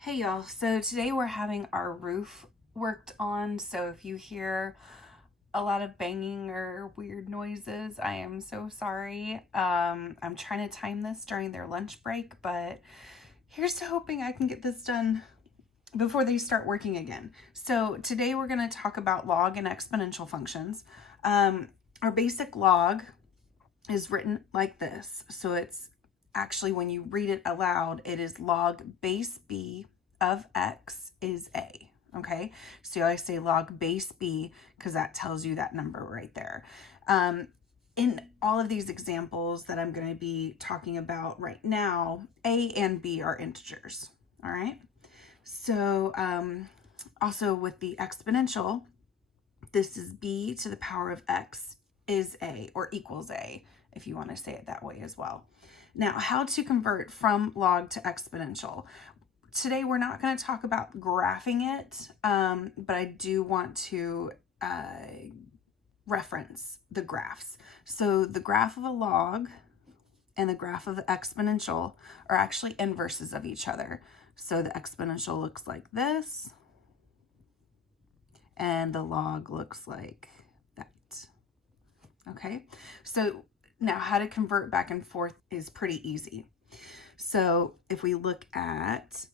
Hey y'all, so today we're having our roof worked on, so if you hear a lot of banging or weird noises, I am so sorry. I'm trying to time this during their lunch break, but here's to hoping I can get this done before they start working again. So today we're going to talk about log and exponential functions. Our basic log is written like this, so it's actually, when you read it aloud, it is log base b of x is a. Okay, so I say log base b because that tells you that number right there. In all of these examples that I'm going to be talking about right now, a and b are integers. All right, so also with the exponential, this is b to the power of x is a, or equals a, if you want to say it that way as well. Now, how to convert from log to exponential. Today, we're not going to talk about graphing it, but I do want to reference the graphs. So the graph of a log and the graph of the exponential are actually inverses of each other. So the exponential looks like this, and the log looks like that. Okay, so now how to convert back and forth is pretty easy. So if we look at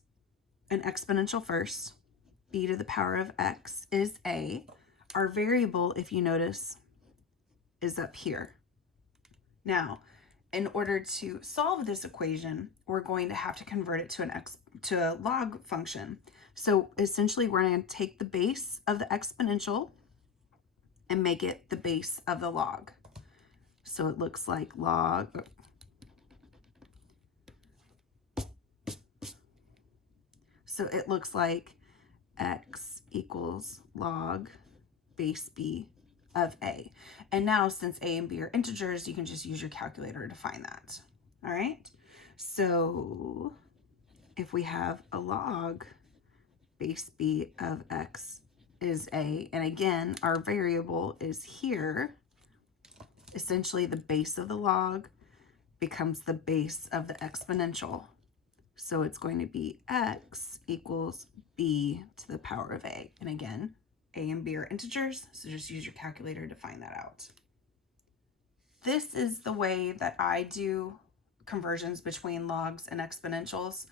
an exponential first, b to the power of x is a. Our variable, if you notice, is up here. Now, in order to solve this equation, we're going to have to convert it to a log function. So essentially, we're going to take the base of the exponential and make it the base of the log. So it looks like log, so it looks like x equals log base b of a. And now, since a and b are integers, you can just use your calculator to find that. All right, so if we have a log base b of x is a, and again, our variable is here, essentially the base of the log becomes the base of the exponential. So it's going to be x equals b to the power of a. And again, a and b are integers, so just use your calculator to find that out. This is the way that I do conversions between logs and exponentials.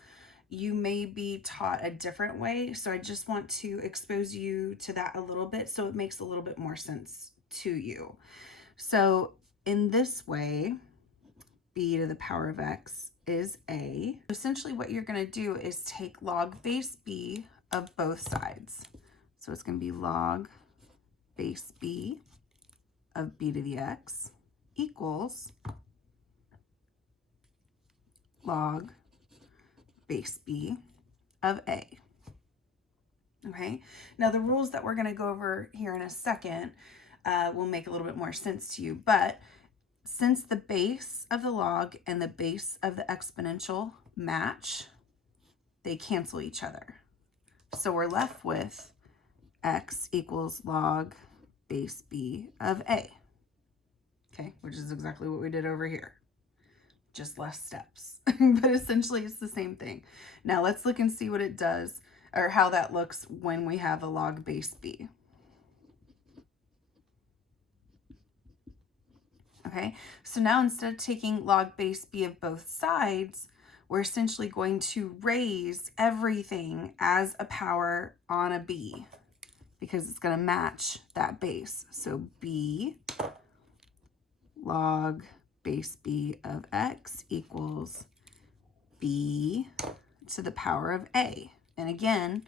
You may be taught a different way, so I just want to expose you to that a little bit so it makes a little bit more sense to you. So in this way, b to the power of x is a. Essentially what you're going to do is take log base b of both sides. So it's going to be log base b of b to the x equals log base b of a. Okay, now the rules that we're going to go over here in a second will make a little bit more sense to you, but since the base of the log and the base of the exponential match, they cancel each other. So we're left with x equals log base b of a. Okay, which is exactly what we did over here. Just less steps, but essentially it's the same thing. Now let's look and see what it does, or how that looks when we have a log base b. Okay, so now instead of taking log base b of both sides, we're essentially going to raise everything as a power on a b, because it's going to match that base. So b log base b of x equals b to the power of a. And again,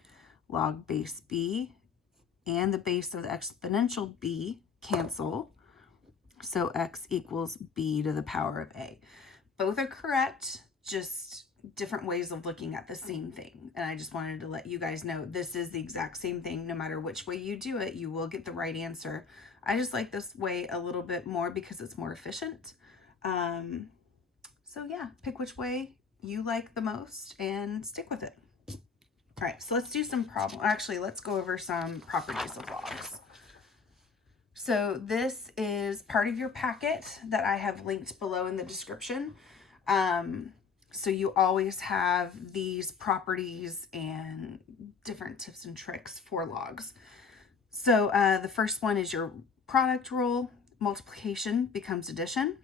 log base b and the base of the exponential b cancel. So x equals b to the power of a. Both are correct, just different ways of looking at the same thing. And I just wanted to let you guys know this is the exact same thing. No matter which way you do it, you will get the right answer. I just like this way a little bit more because it's more efficient. So yeah, pick which way you like the most and stick with it. All right, so let's do some problem. Actually, let's go over some properties of logs. So this is part of your packet that I have linked below in the description. So you always have these properties and different tips and tricks for logs. So the first one is your product rule. Multiplication becomes addition.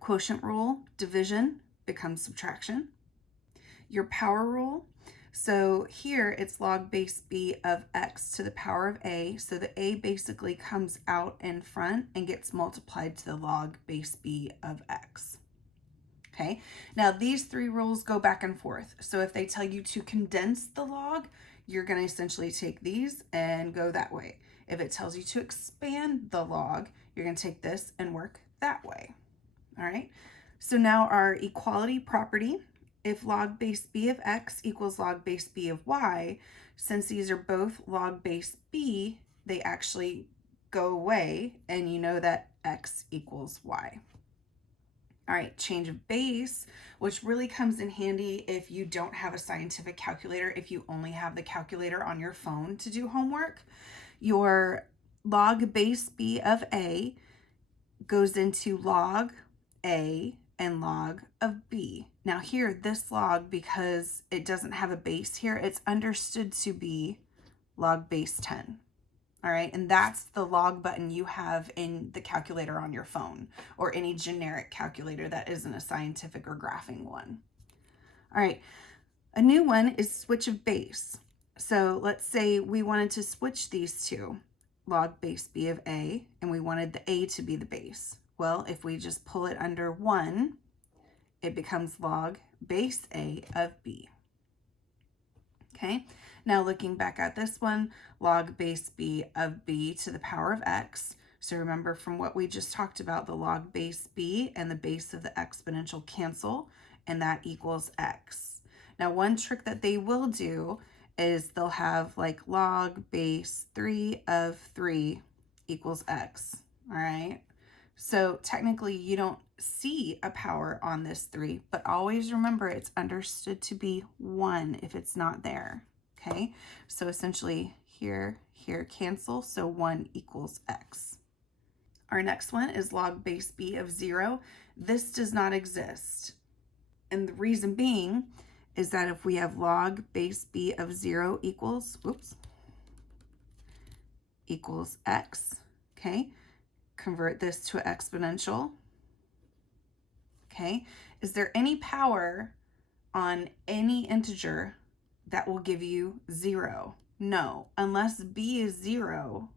Quotient rule, division becomes subtraction. Your power rule. So here it's log base b of x to the power of a. So the a basically comes out in front and gets multiplied to the log base b of x. Okay, now these three rules go back and forth. So if they tell you to condense the log, you're going to essentially take these and go that way. If it tells you to expand the log, you're going to take this and work that way. All right, so now our equality property, if log base b of x equals log base b of y, since these are both log base b, they actually go away, and you know that x equals y. All right, change of base, which really comes in handy if you don't have a scientific calculator, if you only have the calculator on your phone to do homework. Your log base b of a goes into log a and log of b. Now here, this log, because it doesn't have a base here, it's understood to be log base 10. All right, and that's the log button you have in the calculator on your phone, or any generic calculator that isn't a scientific or graphing one. All right, a new one is switch of base. So let's say we wanted to switch these two, log base b of a, and we wanted the a to be the base. Well, if we just pull it under 1, it becomes log base a of b. Okay, now looking back at this one, log base b of b to the power of x. So remember from what we just talked about, the log base b and the base of the exponential cancel, and that equals x. Now one trick that they will do is they'll have like log base 3 of 3 equals x, all right? So technically you don't see a power on this 3, but always remember it's understood to be 1 if it's not there, okay? So essentially here cancel, so 1 equals x. Our next one is log base b of 0. This does not exist. And the reason being is that if we have log base b of 0 equals x, okay? Convert this to exponential. Okay, is there any power on any integer that will give you 0? No, unless b is 0,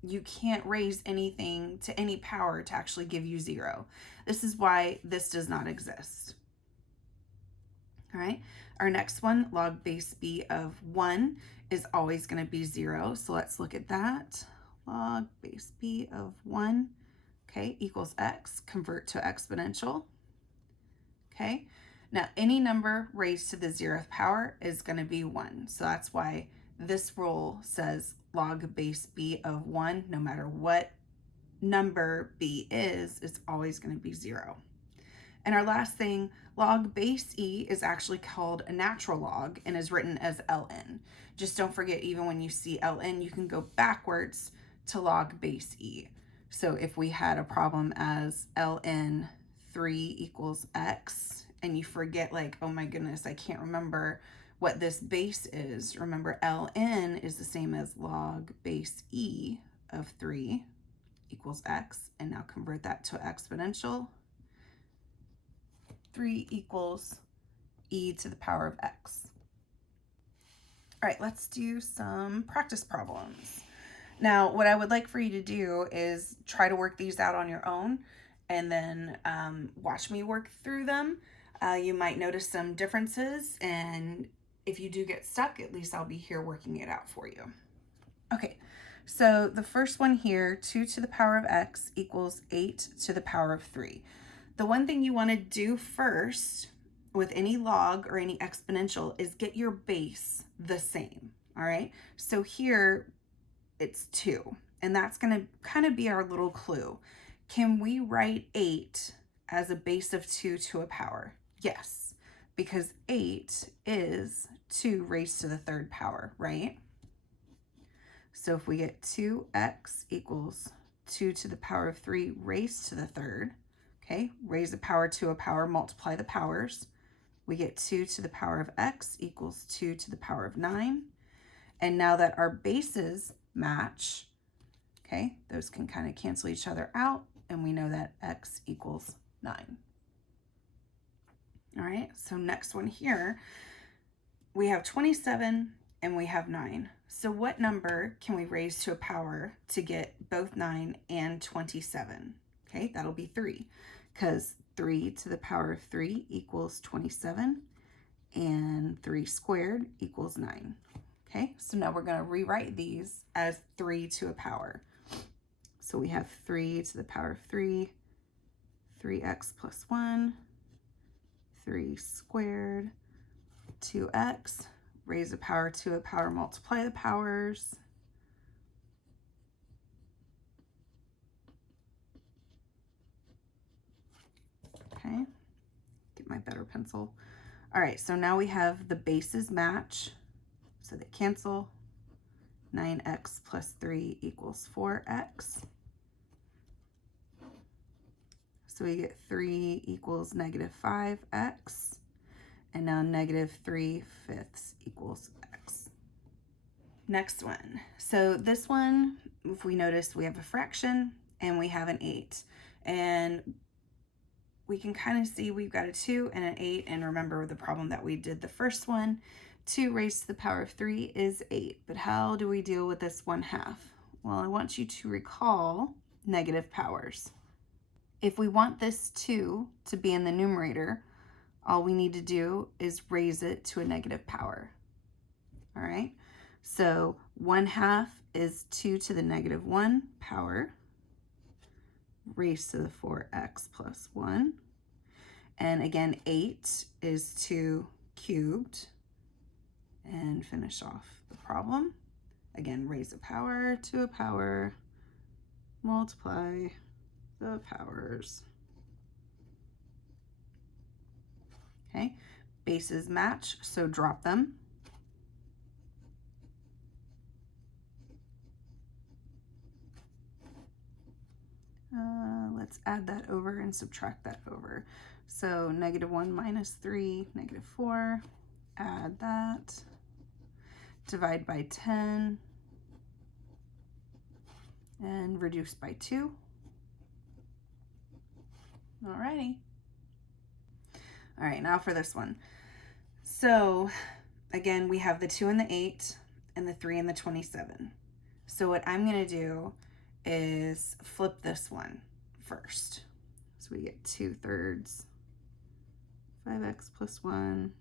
you can't raise anything to any power to actually give you 0. This is why this does not exist. All right, our next one, log base b of 1, is always going to be 0. So let's look at that. Log base b of 1, okay, equals x. Convert to exponential. Okay, now any number raised to the 0th power is going to be 1. So that's why this rule says log base b of 1, no matter what number b is, it's always going to be 0. And our last thing, log base e is actually called a natural log and is written as ln. Just don't forget, even when you see ln, you can go backwards to log base e. So if we had a problem as ln 3 equals x, and you forget, like, oh my goodness, I can't remember what this base is. Remember, ln is the same as log base e of 3 equals x, and now convert that to exponential. 3 equals e to the power of x. All right, let's do some practice problems. Now, what I would like for you to do is try to work these out on your own, and then watch me work through them. You might notice some differences, and if you do get stuck, at least I'll be here working it out for you. Okay, so the first one here, 2 to the power of x equals 8 to the power of 3. The one thing you want to do first with any log or any exponential is get your base the same, all right? So here it's 2, and that's going to kind of be our little clue. Can we write 8 as a base of 2 to a power? Yes, because 8 is 2 raised to the 3rd power, right? So if we get 2x equals 2 to the power of 3 raised to the 3rd, okay, raise the power to a power, multiply the powers, we get 2 to the power of x equals 2 to the power of 9. And now that our bases match, okay, those can kind of cancel each other out, and we know that x equals 9. All right, so next one here, we have 27 and we have 9. So what number can we raise to a power to get both 9 and 27? Okay, that'll be 3, because 3 to the power of 3 equals 27, and 3 squared equals 9. Okay, so now we're going to rewrite these as 3 to a power. So we have 3 to the power of 3, 3x plus 1, 3 squared, 2x, raise a power to a power, multiply the powers. Okay, get my better pencil. All right, so now we have the bases match, so they cancel. 9x plus 3 equals 4x. So we get 3 equals negative 5x. And now negative 3/5 equals x. Next one. So this one, if we notice, we have a fraction and we have an 8. And we can kind of see we've got a 2 and an 8. And remember the problem that we did the first one. 2 raised to the power of 3 is 8. But how do we deal with this 1/2? Well, I want you to recall negative powers. If we want this 2 to be in the numerator, all we need to do is raise it to a negative power. All right, so 1/2 is 2 to the negative 1 power, raised to the 4x plus 1. And again, 8 is 2 cubed. And finish off the problem. Again, raise a power to a power, multiply the powers. Okay, bases match, so drop them. Let's add that over and subtract that over. So -1 minus 3, -4, add that. Divide by 10 and reduce by 2. Alrighty. All right, now for this one. So again, we have the 2 and the 8 and the 3 and the 27. So what I'm going to do is flip this one first. So we get 2/3, 5x plus 1,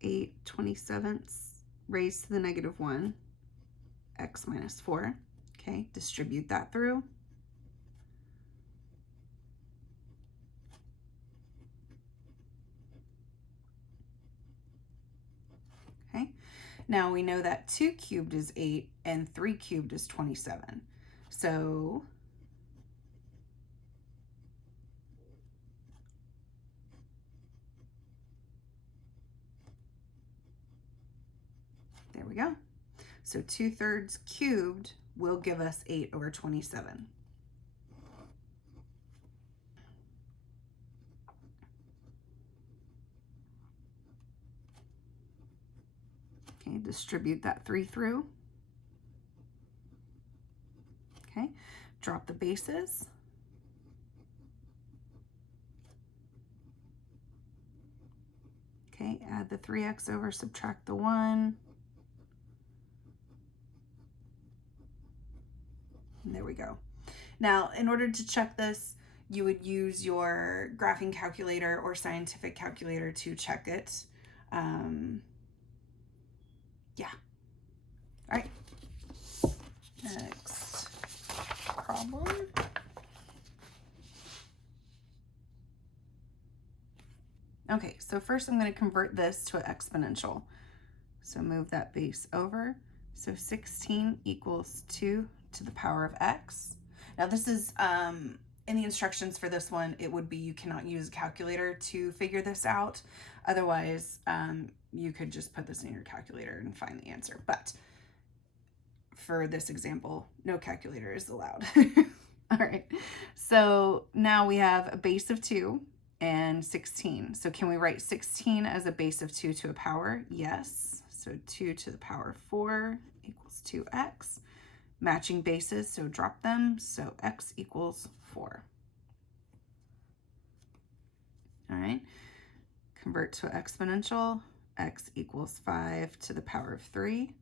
8 27ths raised to the -1, x minus 4. Okay, distribute that through. Okay, now we know that 2 cubed is 8 and 3 cubed is 27. So there we go. So 2/3 cubed will give us 8 over 27. Okay, distribute that 3 through. Okay, drop the bases. Okay, add the 3x over, subtract the 1. And there we go. Now, in order to check this, you would use your graphing calculator or scientific calculator to check it. Yeah. All right. Next problem. Okay, so first I'm going to convert this to an exponential. So move that base over. So 16 equals 2 to the power of x. Now this is, in the instructions for this one, it would be you cannot use a calculator to figure this out. Otherwise, you could just put this in your calculator and find the answer. But for this example, no calculator is allowed. All right, so now we have a base of 2 and 16. So can we write 16 as a base of 2 to a power? Yes. So 2 to the power 4 equals 2x. Matching bases, so drop them. So x equals 4. All right. Convert to exponential. X equals 5 to the power of 3.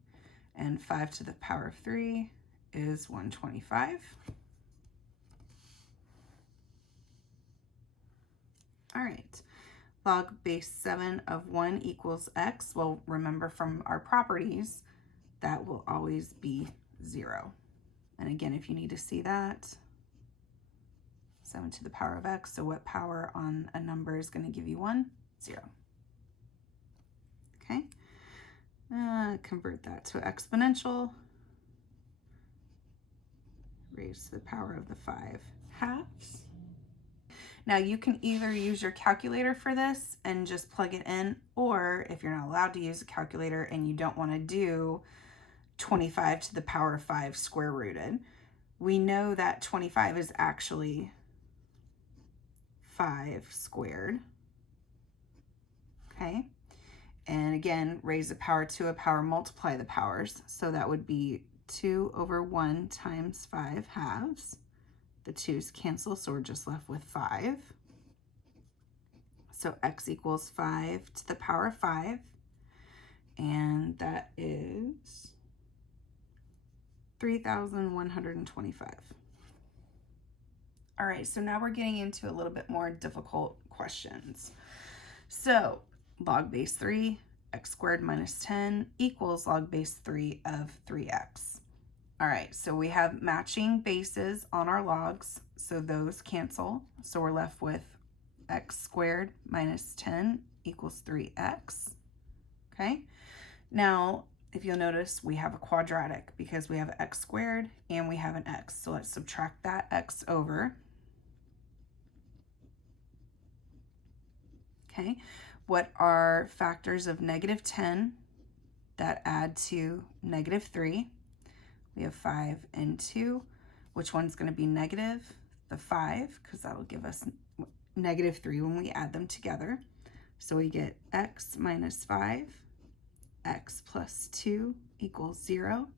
And 5 to the power of 3 is 125. All right. Log base 7 of 1 equals x. Well, remember from our properties, that will always be 0. And again, if you need to see that, 7 to the power of x. So what power on a number is going to give you 1? 0. Okay. Convert that to exponential. Raise to the power of the 5 halves. Now you can either use your calculator for this and just plug it in, or if you're not allowed to use a calculator and you don't want to do 25 to the power of 5 square rooted, we know that 25 is actually 5 squared. Okay. And again, raise the power to a power, multiply the powers. So that would be 2 over 1 times 5 halves. The 2's cancel, so we're just left with 5. So x equals 5 to the power of 5. And that is 3,125. All right, so now we're getting into a little bit more difficult questions. So log base 3, x squared minus 10 equals log base 3 of 3x. All right, so we have matching bases on our logs, so those cancel. So we're left with x squared minus 10 equals 3x. Okay, now if you'll notice, we have a quadratic because we have x squared and we have an x. So let's subtract that x over. Okay, what are factors of negative 10 that add to negative 3? We have 5 and 2. Which one's going to be negative? The 5, because that'll give us negative 3 when we add them together. So we get x minus 5, x plus 2 equals 0.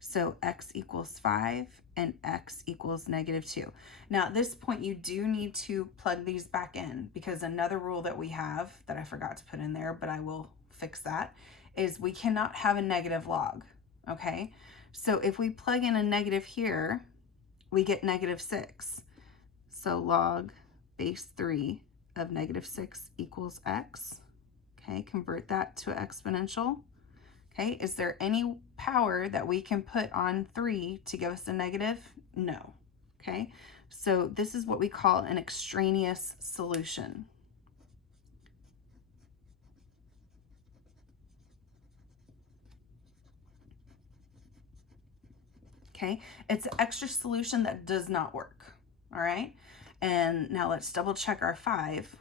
So x equals 5 and x equals negative 2. Now at this point you do need to plug these back in, because another rule that we have that I forgot to put in there, but I will fix that, is we cannot have a negative log. Okay, so if we plug in a negative here, we get negative 6. So log base 3 of negative 6 equals x. Okay, convert that to exponential. Okay, is there any power that we can put on 3 to give us a negative? No. Okay, so this is what we call an extraneous solution. Okay, it's an extra solution that does not work. All right, and now let's double check our 5.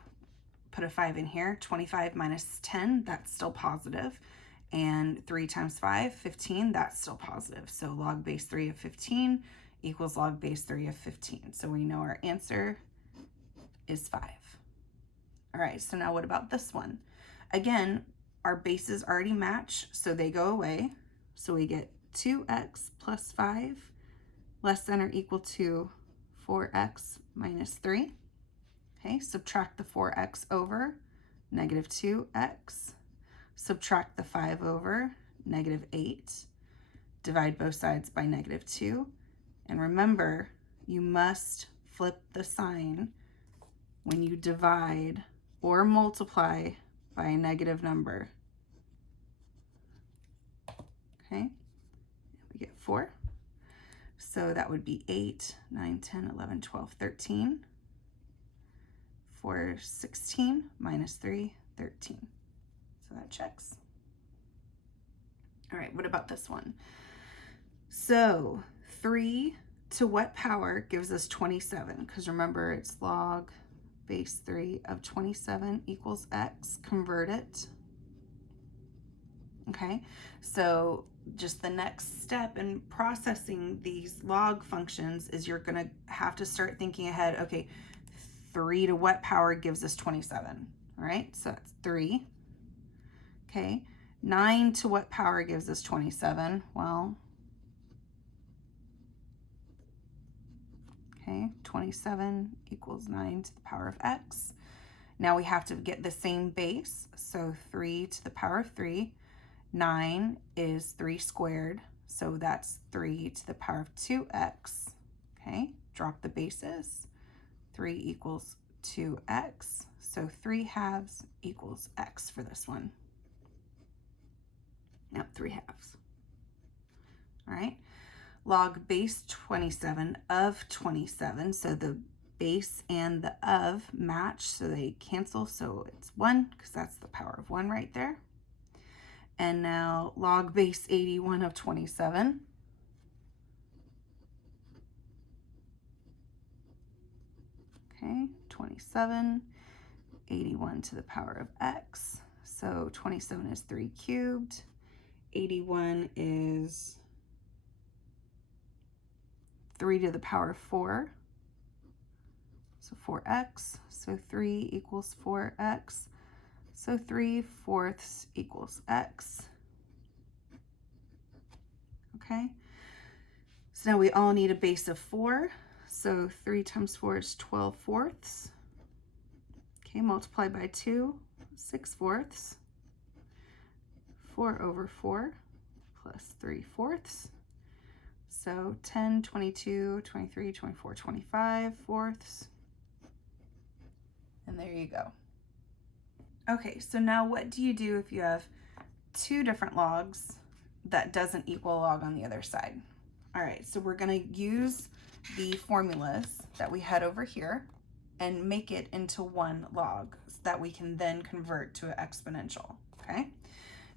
Put a 5 in here. 25 minus 10, that's still positive. And 3 times 5, 15, that's still positive. So log base 3 of 15 equals log base 3 of 15. So we know our answer is 5. All right, so now what about this one? Again, our bases already match, so they go away. So we get 2x plus 5 less than or equal to 4x minus 3. Okay, subtract the 4x over, negative 2x. Subtract the 5 over, negative 8. Divide both sides by negative 2. And remember, you must flip the sign when you divide or multiply by a negative number. Okay, we get 4. So that would be 8, 9, 10, 11, 12, 13. 4, 16, minus 3, 13. So that checks. All right, what about this one? So 3 to what power gives us 27? Because remember, it's log base 3 of 27 equals x. Convert it. Okay, so just the next step in processing these log functions is you're going to have to start thinking ahead. Okay, 3 to what power gives us 27? All right, so that's 3. Okay, 9 to what power gives us 27? Well, okay, 27 equals 9 to the power of x. Now we have to get the same base, so 3 to the power of 3. 9 is 3 squared, so that's 3 to the power of 2x. Okay, drop the bases. 3 equals 2x, so 3 halves equals x for this one. Now 3 halves. All right, log base 27 of 27, so the base and the of match, so they cancel, so it's 1, because that's the power of 1 right there. And now log base 81 of 27. Okay, 27, 81 to the power of x. So 27 is 3 cubed. 81 is 3 to the power of 4. So 4x. So 3 equals 4x. So 3/4 equals x. Okay. So now we all need a base of 4. So 3 times 4 is 12/4. Okay, multiplied by 2, 6/4. 4 over 4 plus 3/4. So 10, 22, 23, 24, 25/4. And there you go. Okay, so now what do you do if you have two different logs that doesn't equal a log on the other side? All right, so we're going to use the formulas that we had over here and make it into one log so that we can then convert to an exponential, okay?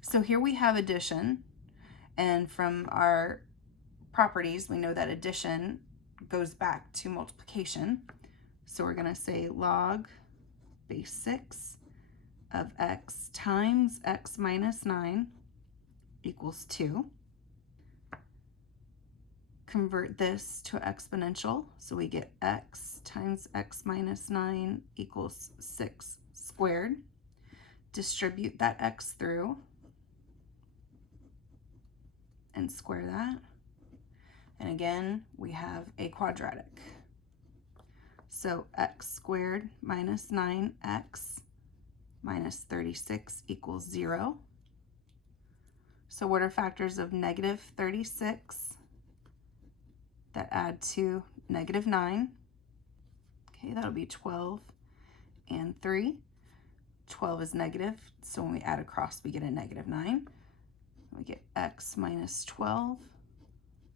So here we have addition, and from our properties, we know that addition goes back to multiplication. So we're going to say log base 6 of x times x minus 9 equals 2. Convert this to exponential, so we get x times x minus 9 equals 6 squared. Distribute that x through and square that. And again, we have a quadratic. So x squared minus 9x minus 36 equals 0. So what are factors of negative 36 that add to negative 9? Okay, that'll be 12 and 3. 12 is negative, so when we add across, we get a negative 9. We get x minus 12,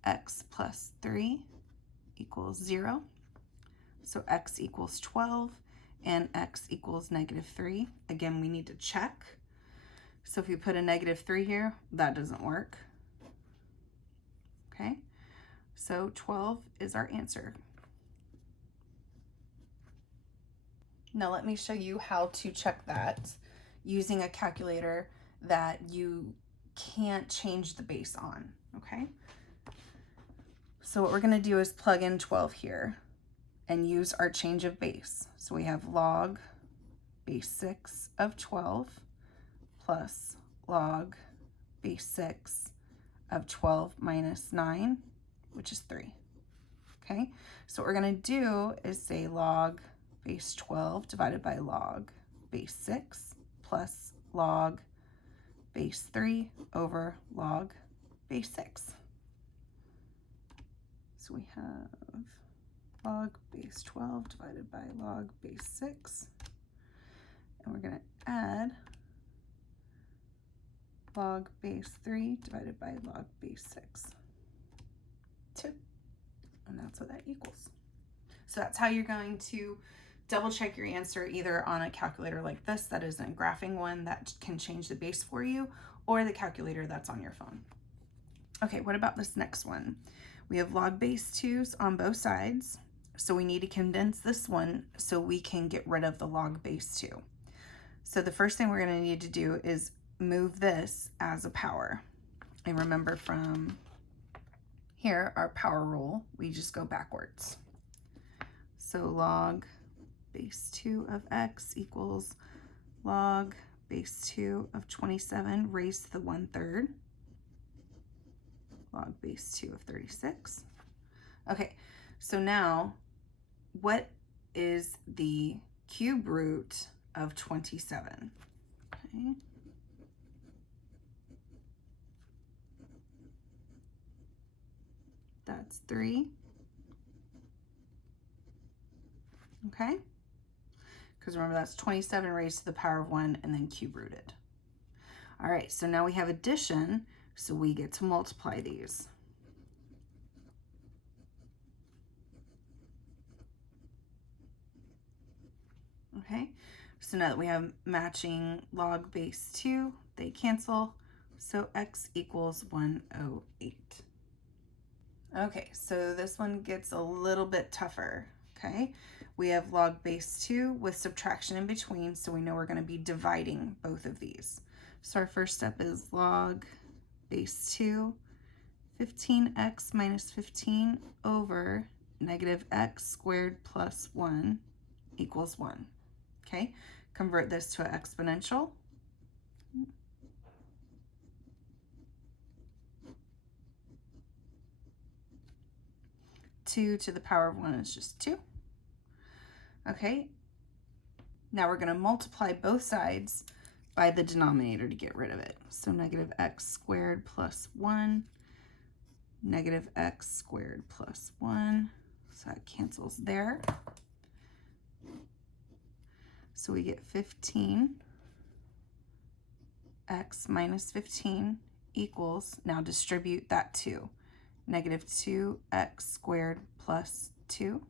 x plus 3 equals 0. So x equals 12 and x equals negative 3. Again, we need to check. So if you put a negative 3 here, that doesn't work. Okay, so 12 is our answer. Now let me show you how to check that using a calculator that you can't change the base on, okay? So what we're gonna do is plug in 12 here and use our change of base. So we have log base 6 of 12 plus log base 6 of 12 minus 9, which is 3. Okay, so what we're going to do is say log base 12 divided by log base 6 plus log base 3 over log base 6. So we have log base 12 divided by log base 6, and we're going to add log base 3 divided by log base 6, 2, and that's what that equals. So that's how you're going to double check your answer, either on a calculator like this that isn't a graphing one that can change the base for you, or the calculator that's on your phone. Okay, what about this next one? We have log base 2's on both sides, so we need to condense this one so we can get rid of the log base 2. So the first thing we're going to need to do is move this as a power. And remember, from here, our power rule, we just go backwards. So log base 2 of x equals log base 2 of 27 raised to the 1/3 log base 2 of 36. Okay, so now what is the cube root of 27? Okay. That's 3. Okay? Because remember, that's 27 raised to the power of 1 and then cube rooted. All right, so now we have addition, so we get to multiply these. Okay, so now that we have matching log base 2, they cancel, so x equals 108. Okay, so this one gets a little bit tougher, okay? We have log base 2 with subtraction in between, so we know we're going to be dividing both of these. So our first step is log base 2, 15x minus 15 over negative x squared plus 1 equals 1. Okay, convert this to an exponential. 2 to the power of 1 is just 2. Okay, now we're going to multiply both sides by the denominator to get rid of it. So negative x squared plus 1, negative x squared plus 1, so that cancels there. So we get 15 x minus 15 equals, now distribute that 2, negative 2x squared plus 2.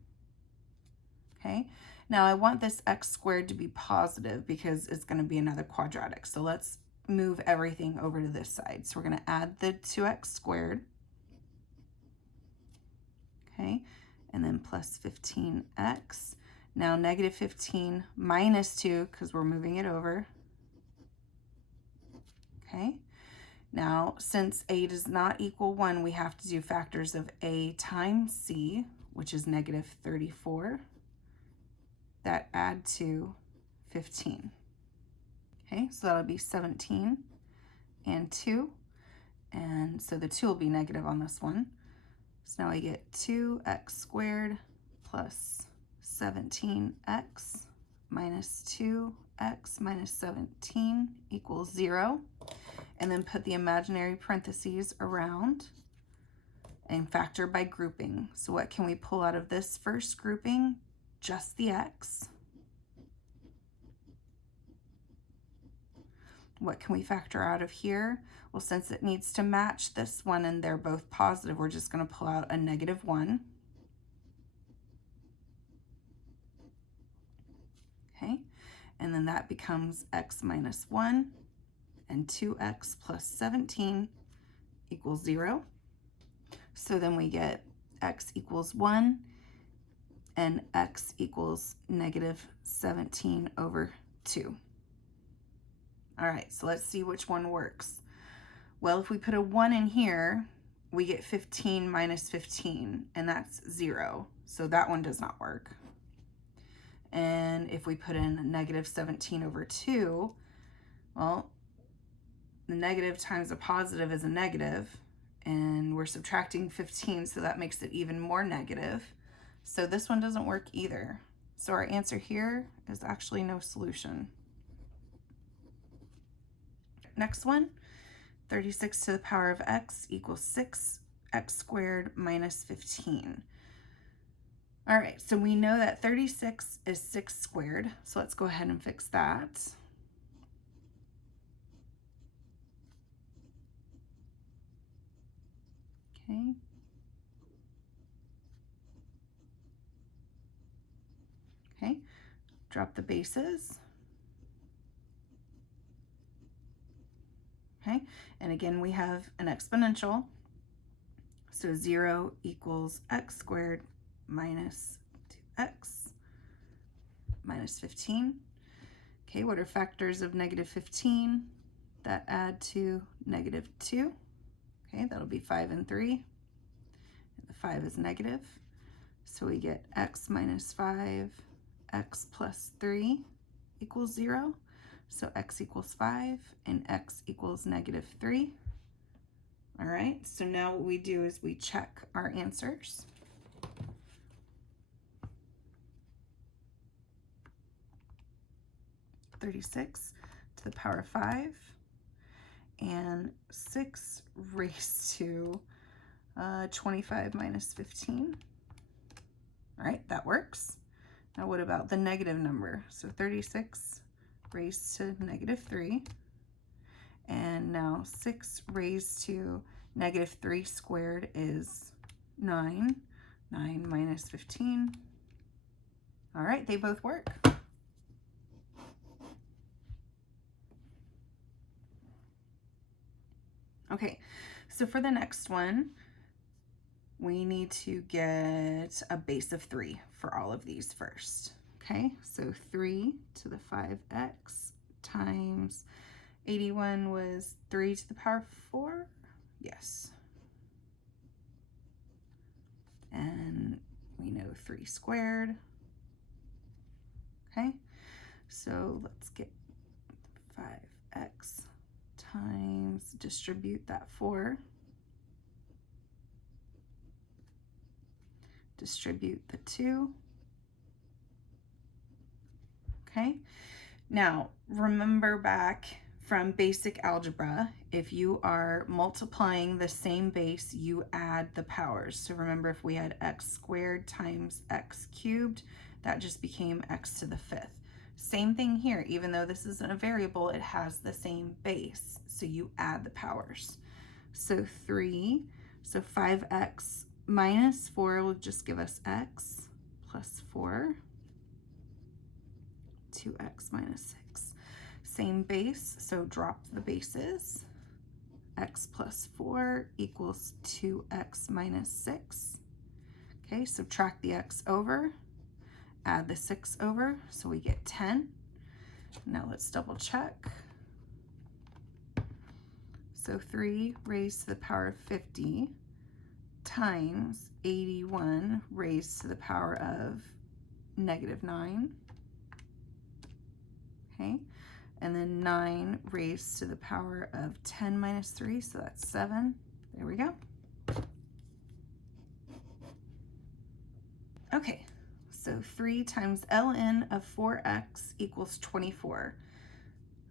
Okay, now I want this x squared to be positive because it's going to be another quadratic. So let's move everything over to this side. So we're going to add the 2x squared. Okay, and then plus 15x. Now negative 15 minus 2 because we're moving it over. Okay, now since a does not equal 1, we have to do factors of a times c, which is negative 34. That add to 15. Okay, so that'll be 17 and 2. And so the 2 will be negative on this one. So now I get 2x squared plus 17x minus 2x minus 17 equals 0. And then put the imaginary parentheses around and factor by grouping. So what can we pull out of this first grouping? Just the x. What can we factor out of here? Well, since it needs to match this one and they're both positive, we're just going to pull out a negative 1. Okay, and then that becomes x minus 1, and 2x plus 17 equals 0. So then we get x equals 1, and x equals negative 17 over 2. All right, so let's see which one works. Well, if we put a 1 in here, we get 15 minus 15, and that's 0. So that one does not work. And if we put in negative 17 over 2, well, the negative times a positive is a negative, and we're subtracting 15, so that makes it even more negative. So this one doesn't work either. So our answer here is actually no solution. Next one, 36 to the power of x equals 6x squared minus 15. All right, so we know that 36 is 6 squared, so let's go ahead and fix that. Okay. Okay, drop the bases. Okay, and again, we have an exponential. So 0 equals x squared minus 2x minus 15. Okay, what are factors of negative 15 that add to negative 2? Okay, that'll be 5 and 3. And the 5 is negative. So we get x minus 5 x plus 3 equals 0. So x equals 5 and x equals -3. All right, so now what we do is we check our answers. (36 to the power of 5 and 6 raised to 25 minus 15. All right, that works. Now what about the negative number? So 36 raised to -3. And now 6 raised to -3 squared is 9. 9 minus 15. All right, they both work. Okay, so for the next one, we need to get a base of 3 for all of these first. Okay, so 3 to the 5x times 81 was 3 to the power 4? Yes. And we know 3 squared. Okay, so let's get 5x times, distribute that 4. Distribute the 2. Okay, now remember back from basic algebra, if you are multiplying the same base, you add the powers. So remember, if we had x squared times x cubed, that just became x to the 5th. Same thing here, even though this isn't a variable, it has the same base. So you add the powers. So 3, so 5x minus 4 will just give us x plus 4, 2x minus 6. Same base, so drop the bases. X plus 4 equals 2x minus 6. Okay, subtract the x over, add the 6 over, so we get 10. Now let's double check. So 3 raised to the power of 50 times 81 raised to the power of -9. Okay, and then 9 raised to the power of 10 minus 3, so that's 7. There we go. Okay, so 3 times ln of 4x equals 24.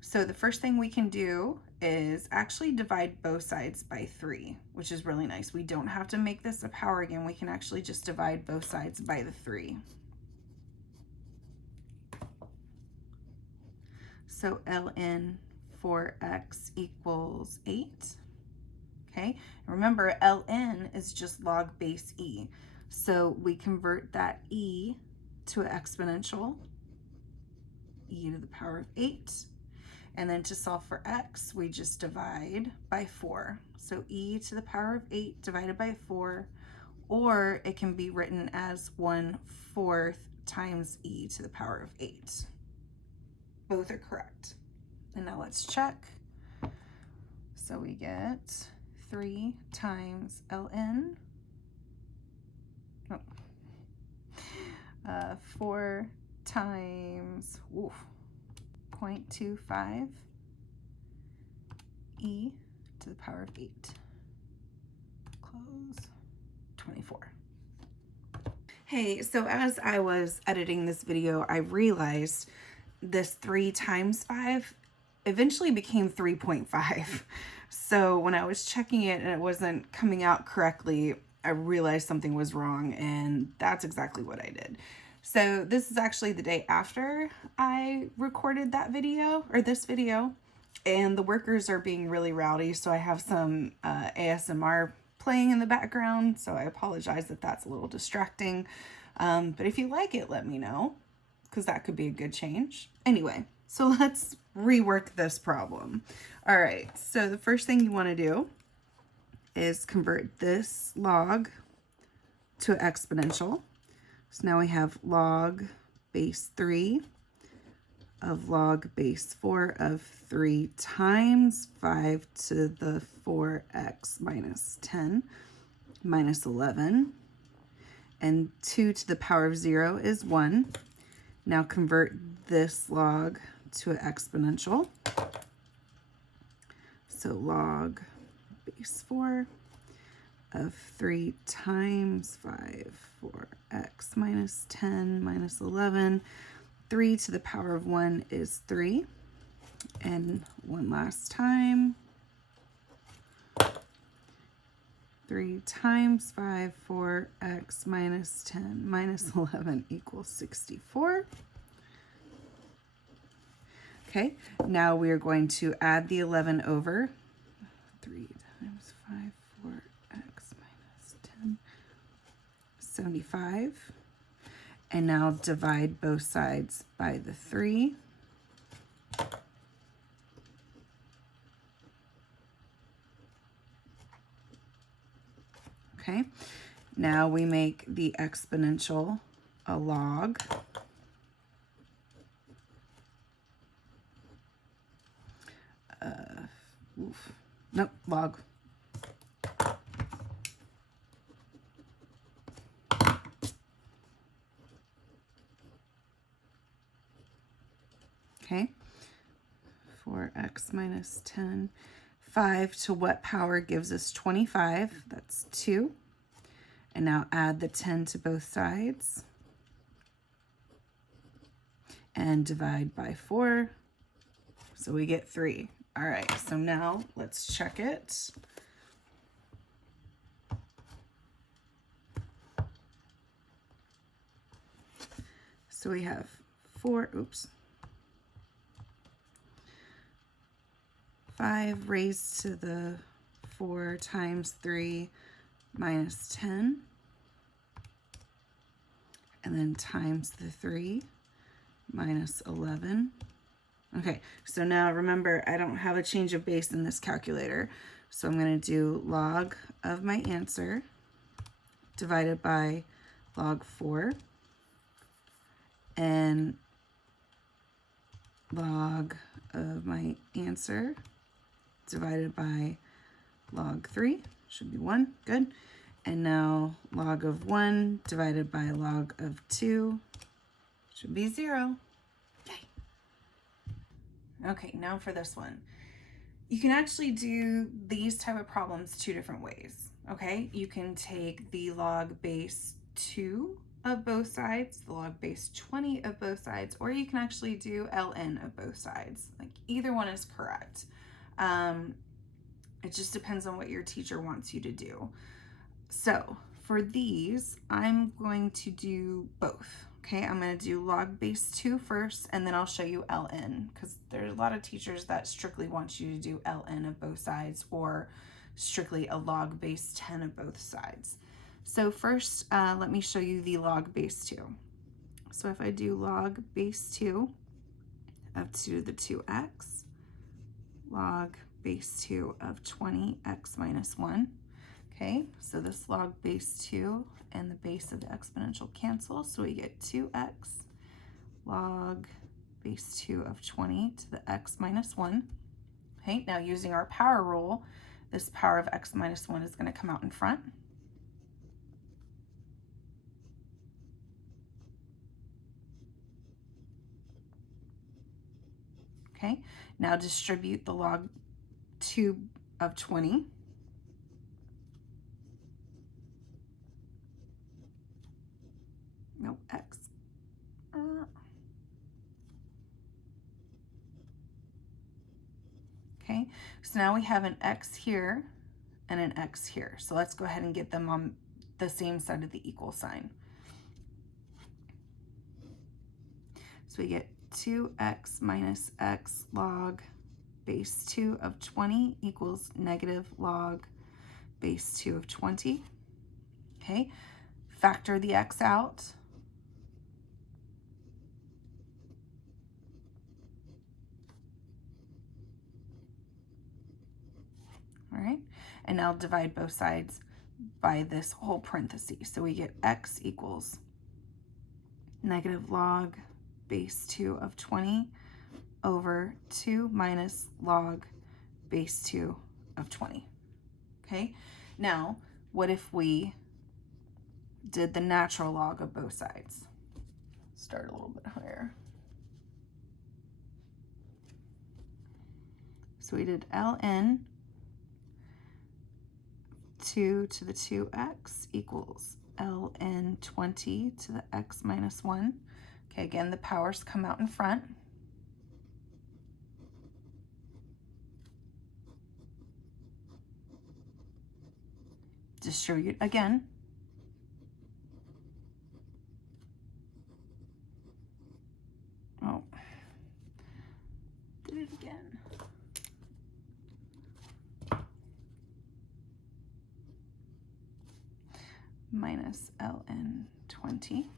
So the first thing we can do is actually divide both sides by 3, which is really nice. We don't have to make this a power again. We can actually just divide both sides by the 3. So ln 4x equals 8. Okay, remember ln is just log base e. So we convert that e to an exponential, e to the power of 8. And then to solve for x, we just divide by 4. So e to the power of 8 divided by 4, or it can be written as 1/4 times e to the power of 8. Both are correct. And now let's check. So we get 3 times ln, 4 times 0.25 e to the power of 8. Close. 24. Hey, so as I was editing this video, I realized this 3 times 5 eventually became 3.5. So when I was checking it and it wasn't coming out correctly, I realized something was wrong, and that's exactly what I did. So this is actually the day after I recorded that video, or this video, and the workers are being really rowdy, so I have some ASMR playing in the background, so I apologize that that's a little distracting. But if you like it, let me know, because that could be a good change. Anyway, so let's rework this problem. All right, so the first thing you want to do is convert this log to an exponential. So now we have log base 3 of log base 4 of 3 times 5 to the 4x minus 10 minus 11. And 2 to the power of 0 is 1. Now convert this log to an exponential. So log base 4 of 3 times 5 for x minus 10 minus 11. 3 to the power of 1 is 3. And one last time. 3 times 5 for x minus 10 minus 11 equals 64. Okay, now we are going to add the 11 over. 3 times 5 for x minus 10, 75. And now divide both sides by the 3. Okay, now we make the exponential a log. Nope, log. Okay, for x minus 10. 5 to what power gives us 25? That's 2. And now add the 10 to both sides. And divide by 4. So we get 3. All right, so now let's check it. So we have 5 raised to the 4 times 3 minus 10. And then times the 3 minus 11. Okay, so now remember, I don't have a change of base in this calculator. So I'm going to do log of my answer divided by log 4 and log of my answer divided by log 3, should be 1, good. And now log of 1 divided by log of 2 should be 0. Okay, now for this one. You can actually do these type of problems 2 different ways, okay? You can take the log base 2 of both sides, the log base 20 of both sides, or you can actually do ln of both sides. Like, either one is correct. It just depends on what your teacher wants you to do. So for these, I'm going to do both. Okay, I'm going to do log base 2 first, and then I'll show you ln, because there's a lot of teachers that strictly want you to do ln of both sides, or strictly a log base 10 of both sides. So first, let me show you the log base 2. So if I do log base 2 of 2 to the 2x, log base 2 of 20x minus 1. Okay, so this log base 2 and the base of the exponential cancel, so we get 2x log base 2 of 20 to the x minus 1. Okay, now using our power rule, this power of x minus 1 is going to come out in front. Okay, now distribute the log 2 of 20. Nope, x. Okay, so now we have an x here and an x here. So let's go ahead and get them on the same side of the equal sign. So we get 2x minus x log base 2 of 20 equals negative log base 2 of 20. Okay, factor the x out. All right, and now divide both sides by this whole parenthesis. So we get x equals negative log base 2 of 20 over 2 minus log base 2 of 20. Okay, now what if we did the natural log of both sides? start a little bit higher. So we did ln 2 to the 2x equals ln 20 to the x minus 1. Okay, again, the powers come out in front. Distribute again. Oh, did it again. Minus ln 20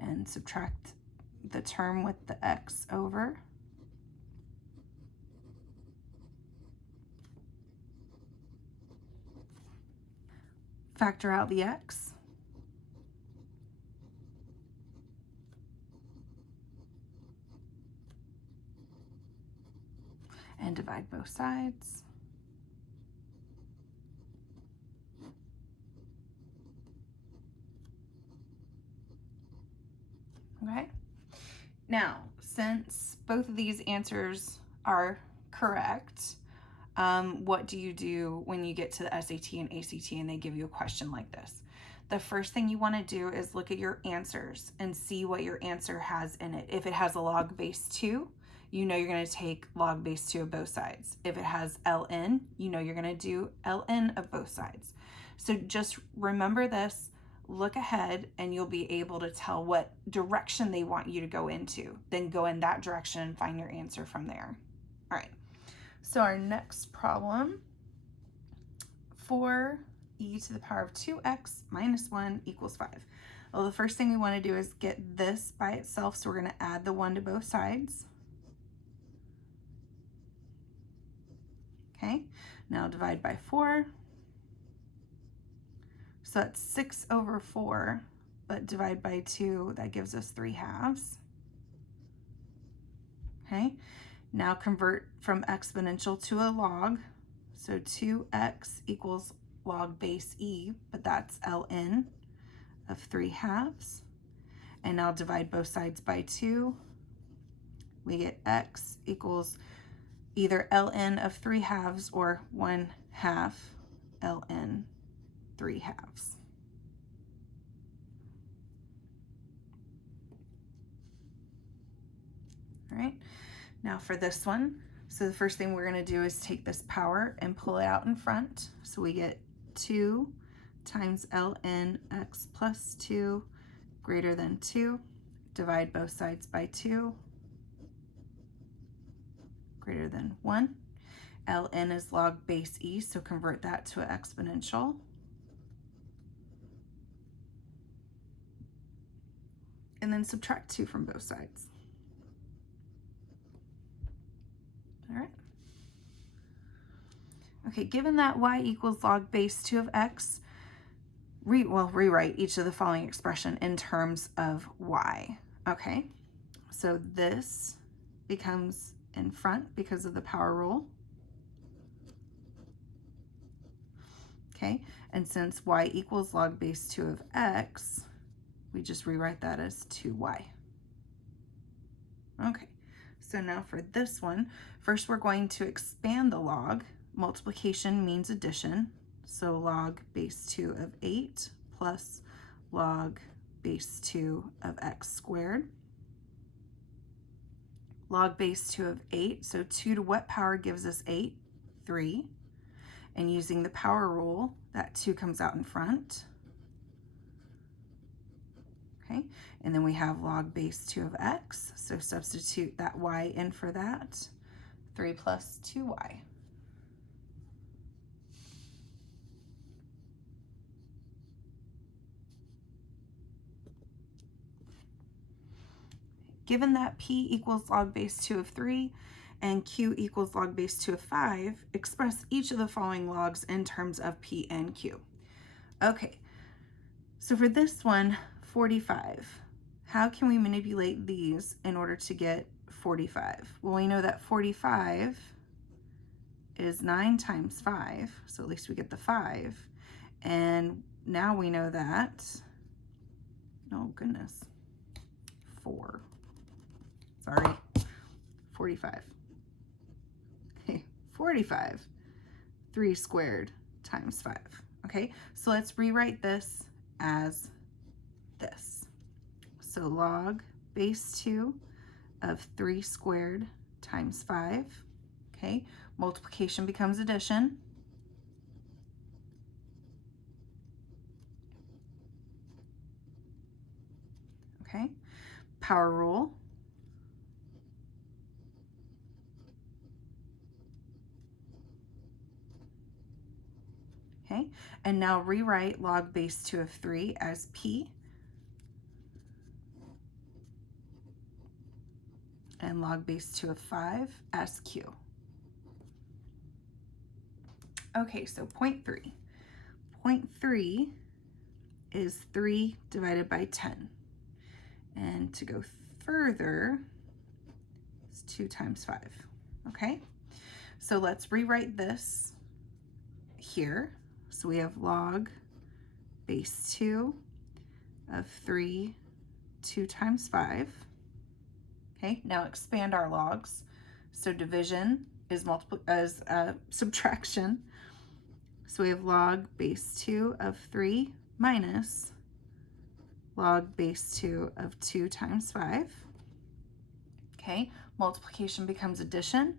and subtract the term with the x over. Factor out the x. And divide both sides. Okay. Now, since both of these answers are correct, what do you do when you get to the SAT and ACT and they give you a question like this? The first thing you want to do is look at your answers and see what your answer has in it. If it has a log base 2, you know you're going to take log base 2 of both sides. If it has ln, you know you're going to do ln of both sides. So just remember this, look ahead, and you'll be able to tell what direction they want you to go into. Then go in that direction and find your answer from there. All right. So our next problem, 4e to the power of 2x minus 1 equals 5. Well, the first thing we want to do is get this by itself, so we're going to add the 1 to both sides. Okay, now divide by 4. So that's 6 over 4, but divide by 2, that gives us 3/2. Okay, now convert from exponential to a log. So 2x equals log base e, but that's ln of 3/2. And now divide both sides by 2. We get x equals either ln of 3/2 or 1/2 ln 3/2. All right, now for this one, so the first thing we're going to do is take this power and pull it out in front. So we get 2 times ln x plus 2 greater than 2. Divide both sides by 2 greater than 1. ln is log base e, so convert that to an exponential. And then subtract 2 from both sides. All right. Okay, given that y equals log base 2 of x, rewrite each of the following expression in terms of y. Okay, so this becomes in front because of the power rule. Okay, and since y equals log base 2 of x, we just rewrite that as 2y. Okay, so now for this one, first we're going to expand the log. Multiplication means addition, so log base 2 of 8 plus log base 2 of x squared. Log base 2 of 8, so 2 to what power gives us 8? 3. And using the power rule, that 2 comes out in front. Okay, and then we have log base 2 of x, so substitute that y in for that. 3 plus 2y. Given that p equals log base 2 of 3 and q equals log base 2 of 5, express each of the following logs in terms of p and q. Okay, so for this one, 45, how can we manipulate these in order to get 45? Well, we know that 45 is 9 times 5, so at least we get the 5. And now we know that, oh goodness, 4. Sorry, 45. Okay, 45. 3 squared times 5. Okay, so let's rewrite this as this. So log base 2 of 3 squared times 5. Okay, multiplication becomes addition. Okay, power rule. Okay, and now rewrite log base 2 of 3 as P. And log base 2 of 5 as Q. Okay, so point 3. Point 3 is 3 divided by 10. And to go further, it's 2 times 5. Okay, so let's rewrite this here. So we have log base 2 of 3, 2 times 5. Okay, now expand our logs. So division is subtraction. So we have log base 2 of 3 minus log base 2 of 2 times 5. Okay, multiplication becomes addition.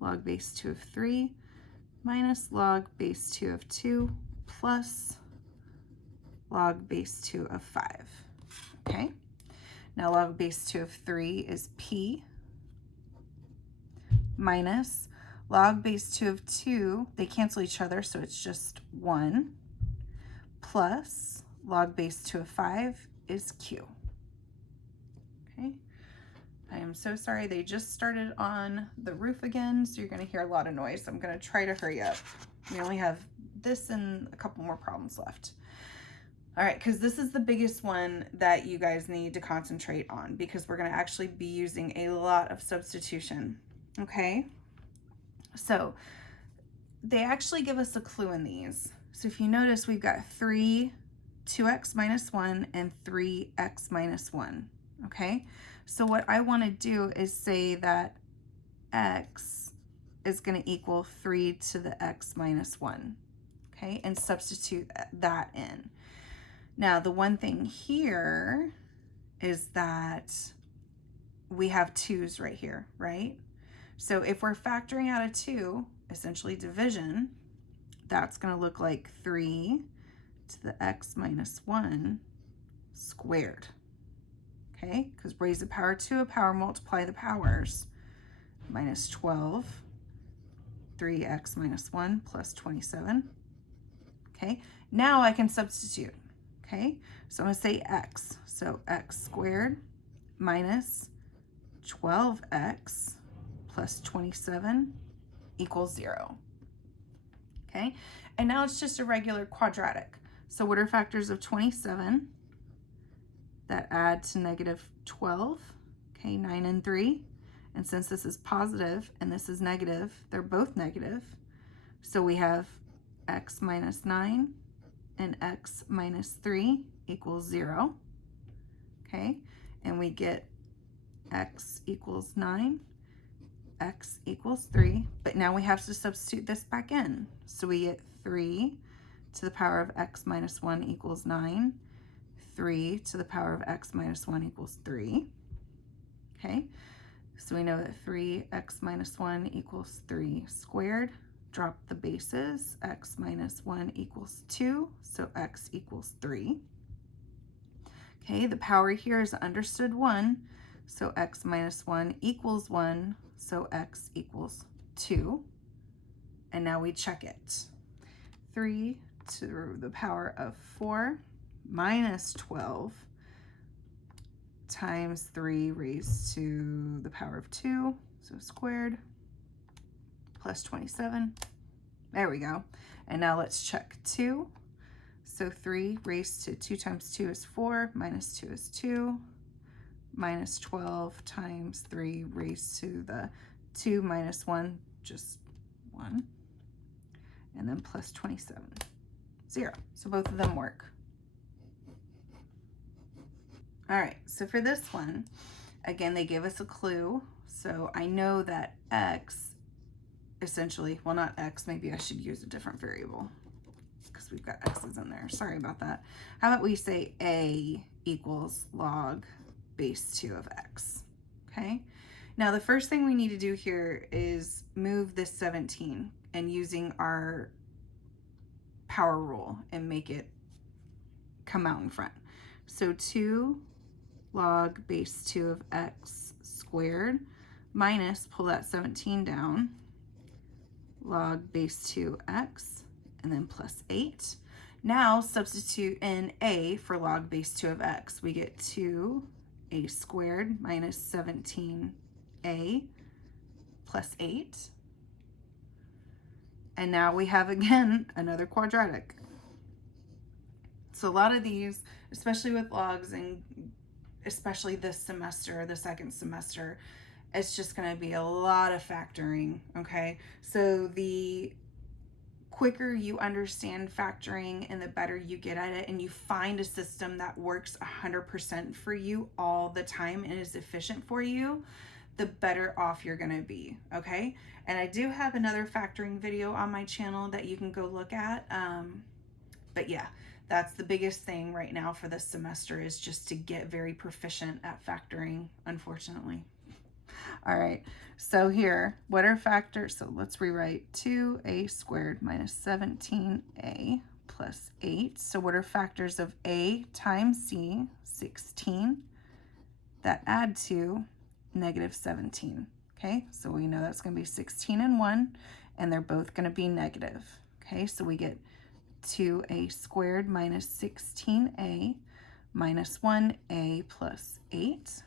Log base 2 of 3 minus log base 2 of 2 plus log base 2 of 5. Okay, now log base 2 of 3 is P minus log base 2 of 2, they cancel each other, so it's just 1, plus log base 2 of 5 is Q. Okay, I am so sorry, they just started on the roof again, so you're going to hear a lot of noise. I'm going to try to hurry up. We only have this and a couple more problems left. All right, because this is the biggest one that you guys need to concentrate on, because we're going to actually be using a lot of substitution. Okay, so they actually give us a clue in these. So if you notice, we've got 3, 2x minus 1, and 3x minus 1. Okay, so what I want to do is say that x is going to equal 3 to the x minus 1. Okay, and substitute that in. Now, the one thing here is that we have 2's right here, right? So if we're factoring out a 2, essentially division, that's going to look like 3 to the x minus 1 squared. Okay, because raise the power to a power, multiply the powers. Minus 12, 3x minus 1 plus 27. Okay, now I can substitute. Okay, so I'm going to say x. So x squared minus 12x plus 27 equals 0. Okay, and now it's just a regular quadratic. So what are factors of 27 that add to negative 12? Okay, 9 and 3. And since this is positive and this is negative, they're both negative. So we have x minus 9 and x minus 3 equals 0. Okay, and we get x equals 9, x equals 3, but now we have to substitute this back in. So we get 3 to the power of x minus 1 equals 9, 3 to the power of x minus 1 equals 3. Okay, so we know that 3x minus 1 equals 3 squared. Drop the bases, x minus 1 equals 2, so x equals 3. Okay, the power here is understood 1, so x minus 1 equals 1, so x equals 2. And now we check it. 3 to the power of 4 minus 12 times 3 raised to the power of 2, so squared, plus 27. There we go. And now let's check 2. So 3 raised to 2 times 2 is 4, minus 2 is 2, minus 12 times 3 raised to the 2 minus 1, just 1, and then plus 27, 0. So both of them work. All right, so for this one, again, they give us a clue. So I know that x essentially, well, not x, maybe I should use a different variable because we've got x's in there. Sorry about that. How about we say a equals log base 2 of x, okay? Now, the first thing we need to do here is move this 17 and using our power rule and make it come out in front. So 2 log base 2 of x squared minus, pull that 17 down, log base 2x, and then plus 8. Now substitute in a for log base 2 of x. We get 2a squared minus 17a plus 8. And now we have, again, another quadratic. So a lot of these, especially with logs and especially this semester, the second semester, it's just going to be a lot of factoring, okay? So the quicker you understand factoring and the better you get at it and you find a system that works 100% for you all the time and is efficient for you, the better off you're going to be, okay? And I do have another factoring video on my channel that you can go look at. But yeah, that's the biggest thing right now for this semester, is just to get very proficient at factoring, unfortunately. All right, so here, what are factors? So let's rewrite 2a squared minus 17a plus 8. So what are factors of a times c? 16. That add to negative 17. Okay, so we know that's going to be 16 and 1, and they're both going to be negative. Okay, so we get 2a squared minus 16a minus 1a plus 8.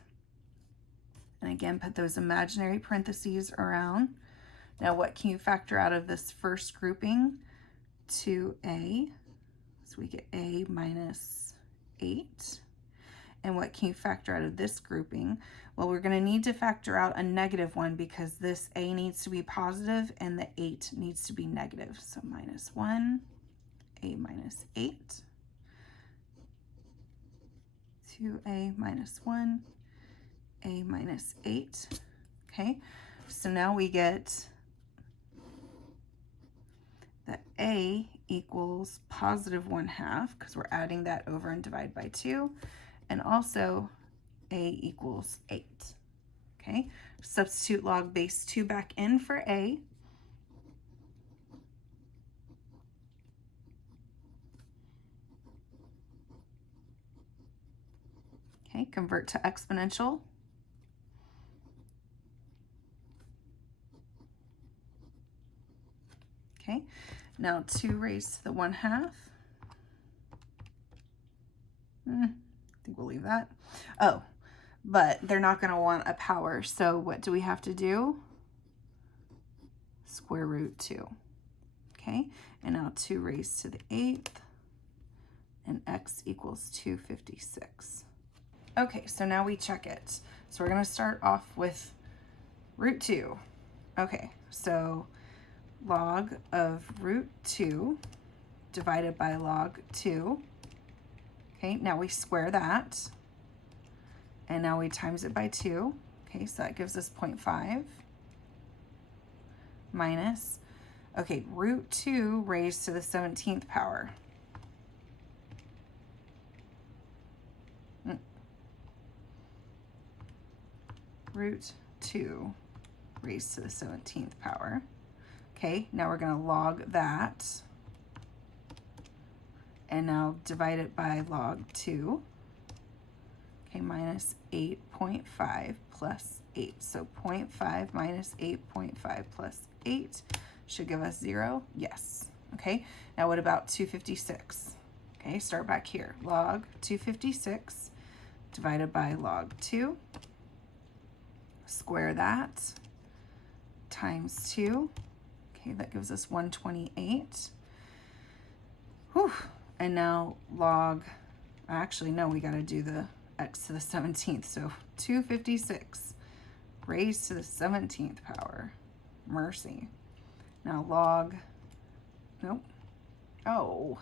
And again, put those imaginary parentheses around. Now, what can you factor out of this first grouping? 2a, so we get a minus 8. And what can you factor out of this grouping? Well, we're going to need to factor out a negative one because this a needs to be positive and the 8 needs to be negative. So minus 1, a minus 8, 2a minus 1, a minus 8. Okay, so now we get that a equals positive 1/2 because we're adding that over and divide by 2, and also a equals 8. Okay, substitute log base 2 back in for a. Okay, convert to exponential. Okay, now 2 raised to the 1/2. I think we'll leave that. Oh, but they're not going to want a power. So what do we have to do? Square root 2. Okay, and now 2 raised to the 8th, and x equals 256. Okay, so now we check it. So we're going to start off with root 2. Okay, so log of root 2 divided by log 2. Okay, now we square that, and now we times it by 2. Okay, so that gives us 0.5 minus, okay, root 2 raised to the 17th power. Root 2 raised to the 17th power. Okay, now we're going to log that, and now divide it by log 2. Okay, minus 8.5 plus 8. So 0.5 minus 8.5 plus 8 should give us 0. Yes. Okay, now what about 256? Okay, start back here. Log 256 divided by log 2. Square that times 2. Okay, that gives us 128. Whew. And now log, actually, no, we got to do the x to the 17th. So 256 raised to the 17th power. Mercy. Now log, nope. Oh.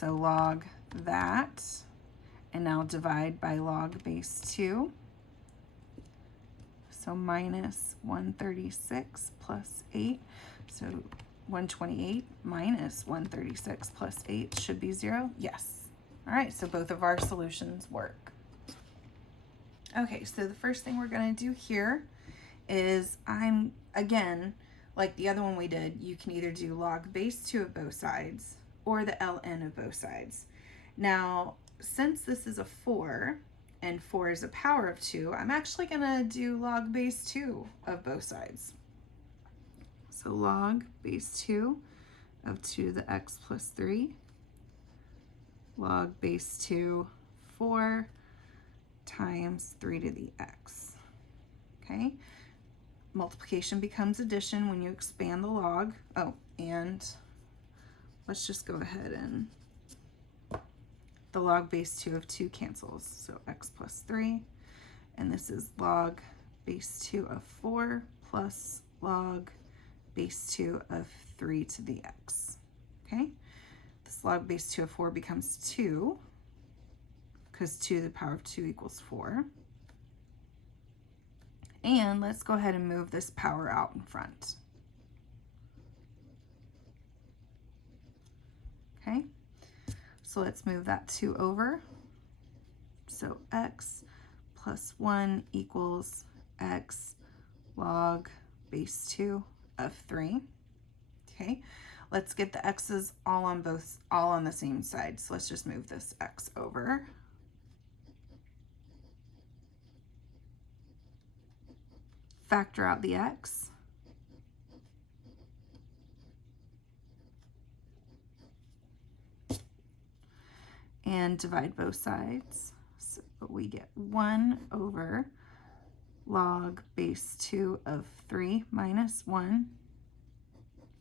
So log that, and now divide by log base 2. So minus 136 plus 8. So 128 minus 136 plus 8 should be 0. Yes. All right, so both of our solutions work. Okay, so the first thing we're going to do here is again, like the other one we did, you can either do log base 2 of both sides or the ln of both sides. Now, since this is a 4 and 4 is a power of 2, I'm actually going to do log base 2 of both sides. So log base 2 of 2 to the x plus 3, log base 2, 4 times 3 to the x. Okay, multiplication becomes addition when you expand the log. Oh, and let's just go ahead and the log base 2 of 2 cancels, so x plus 3, and this is log base 2 of 4 plus log base 2 of 3 to the x. Okay, this log base 2 of 4 becomes 2, because 2 to the power of 2 equals 4. And let's go ahead and move this power out in front. Okay, so let's move that 2 over. So x plus 1 equals x log base 2 of 3. Okay, let's get the x's all on the same side. So let's just move this x over. Factor out the x. And divide both sides. So we get 1 over log base 2 of 3 minus 1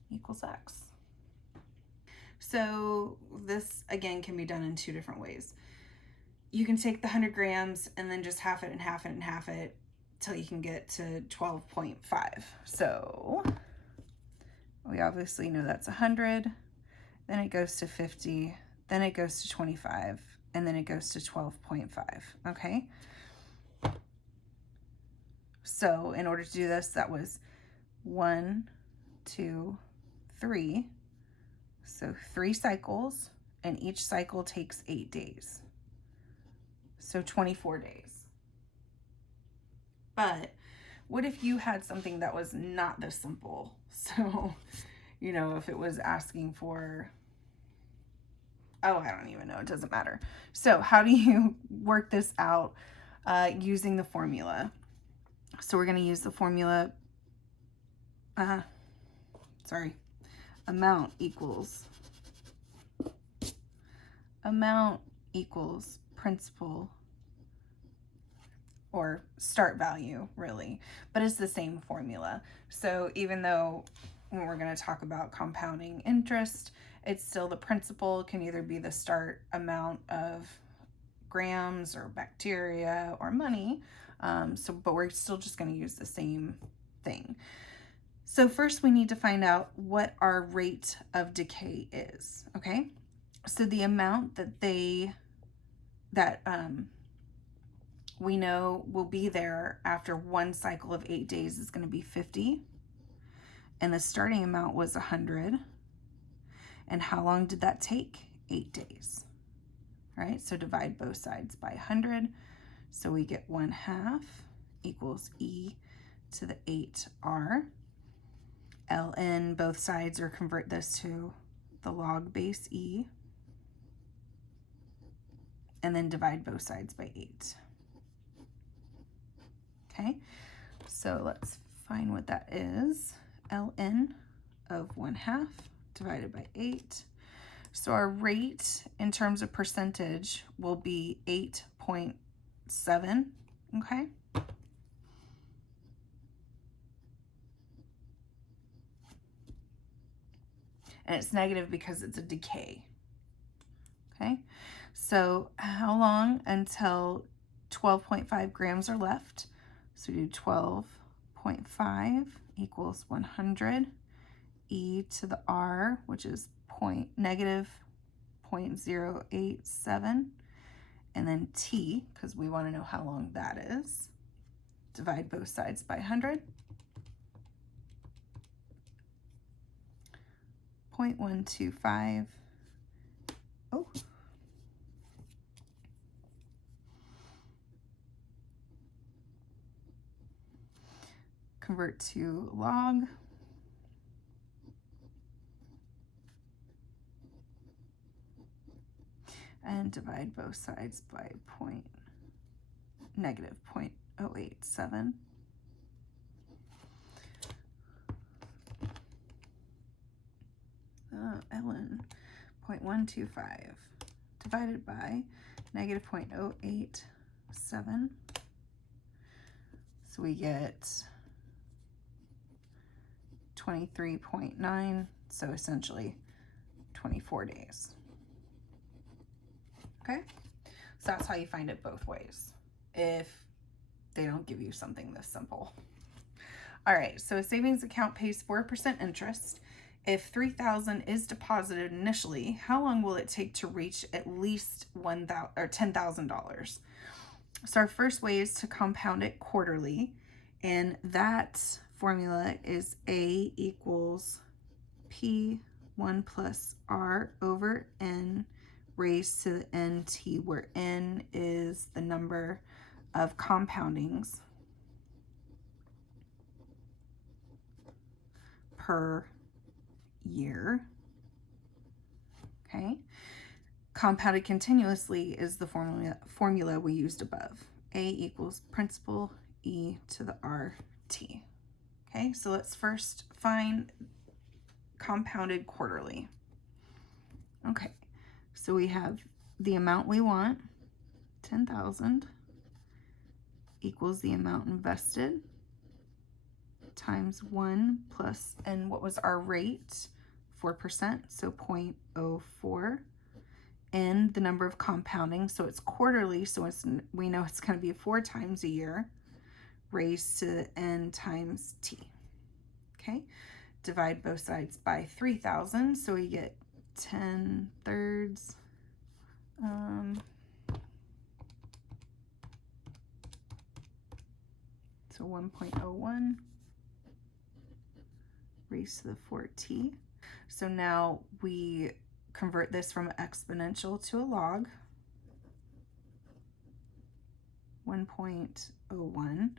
equals x. So this, again, can be done in 2 different ways. You can take the 100 grams and then just half it and half it and half it till you can get to 12.5. So we obviously know that's 100, then it goes to 50, then it goes to 25, and then it goes to 12.5, okay? So in order to do this, that was 1, 2, 3. So 3 cycles, and each cycle takes 8 days. So 24 days. But what if you had something that was not this simple? So, you know, if it was asking for, oh, I don't even know, it doesn't matter. So how do you work this out using the formula? So we're going to use the formula, amount equals principal, or start value, really, but it's the same formula. So even though when we're going to talk about compounding interest, it's still the principal can either be the start amount of grams or bacteria or money. But we're still just going to use the same thing. So first we need to find out what our rate of decay is. Okay, so the amount that we know will be there after 1 cycle of 8 days is going to be 50, and the starting amount was 100. And how long did that take? 8 days. All right, so divide both sides by 100. So we get 1/2 equals e to the 8r. ln both sides, or convert this to the log base e. And then divide both sides by 8. Okay, so let's find what that is. ln of 1/2 divided by 8. So our rate in terms of percentage will be 8.7, okay? And it's negative because it's a decay, okay? So how long until 12.5 grams are left? So we do 12.5 equals 100 e to the r, which is negative 0.087, and then t, because we want to know how long that is. Divide both sides by 100. 0.125. Oh. Convert to log. And divide both sides by negative 0.087. ln 0.125 divided by negative 0.087. So we get 23.9, so essentially 24 days. Okay, so that's how you find it both ways if they don't give you something this simple. All right, so a savings account pays 4% interest. If $3,000 is deposited initially, how long will it take to reach at least $10,000? So our first way is to compound it quarterly, and that formula is A equals P1 plus R over N raised to the NT, where N is the number of compoundings per year. Okay. Compounded continuously is the formula we used above. A equals principal E to the RT. Okay, so let's first find compounded quarterly. Okay, so we have the amount we want, 10,000, equals the amount invested times 1 plus, and what was our rate? 4%, so 0.04. And the number of compounding, so it's quarterly, so we know it's going to be 4 times a year, raised to the n times t. Okay, divide both sides by 3,000, so we get 10/3. So 1.01 raised to the 4t. So now we convert this from exponential to a log. 1.01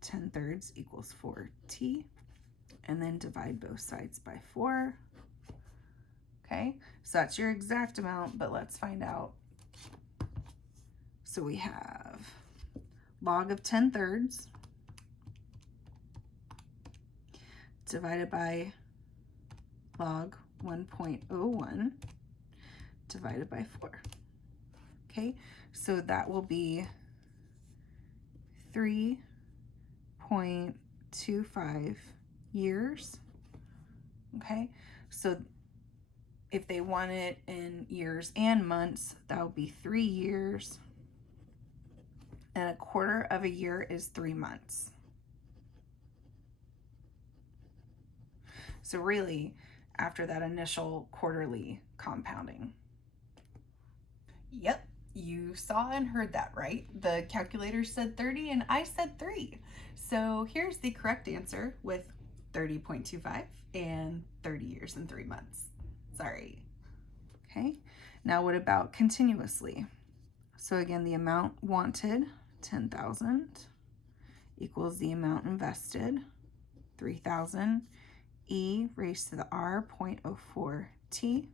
10/3 equals 4t, and then divide both sides by 4. Okay, so that's your exact amount, but let's find out. So we have log of 10/3 divided by log 1.01 divided by 4. Okay, so that will be 3.25 years. Okay, so if they want it in years and months, that would be 3 years. And a quarter of a year is 3 months. So really, after that initial quarterly compounding. Yep, you saw and heard that right. The calculator said 30 and I said 3. So here's the correct answer with 30.25 and 30 years and 3 months. Sorry. Okay, now what about continuously? So again, the amount wanted, 10,000, equals the amount invested, 3,000, E raised to the R, 0.04 t.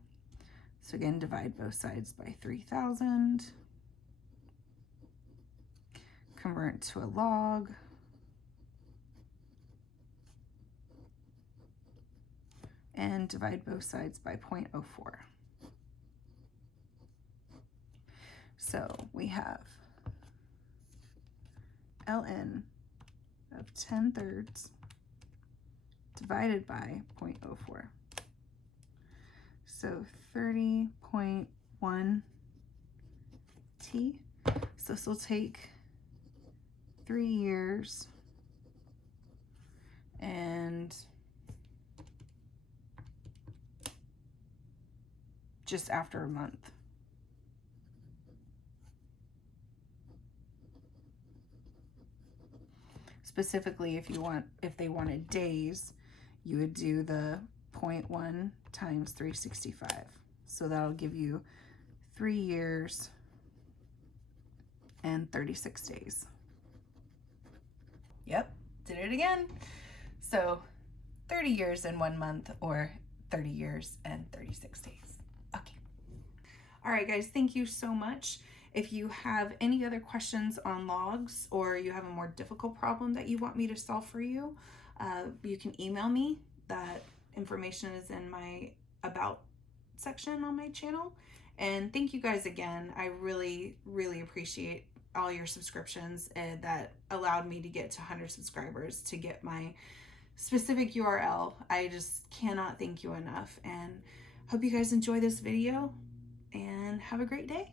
So again, divide both sides by 3,000. Convert to a log. And divide both sides by 0.04. So we have ln of 10/3 divided by 0.04. So 30.1 t. So this will take 3 years and just after a month. Specifically, if they wanted days, you would do the 0.1 times 365. So that'll give you 3 years and 36 days. Yep, did it again. So 30 years and 1 month, or 30 years and 36 days. Okay. All right, guys, thank you so much. If you have any other questions on logs, or you have a more difficult problem that you want me to solve for you, you can email me. That information is in my About section on my channel. And thank you guys again. I really, really appreciate all your subscriptions that allowed me to get to 100 subscribers to get my specific URL. I just cannot thank you enough, and hope you guys enjoy this video and have a great day.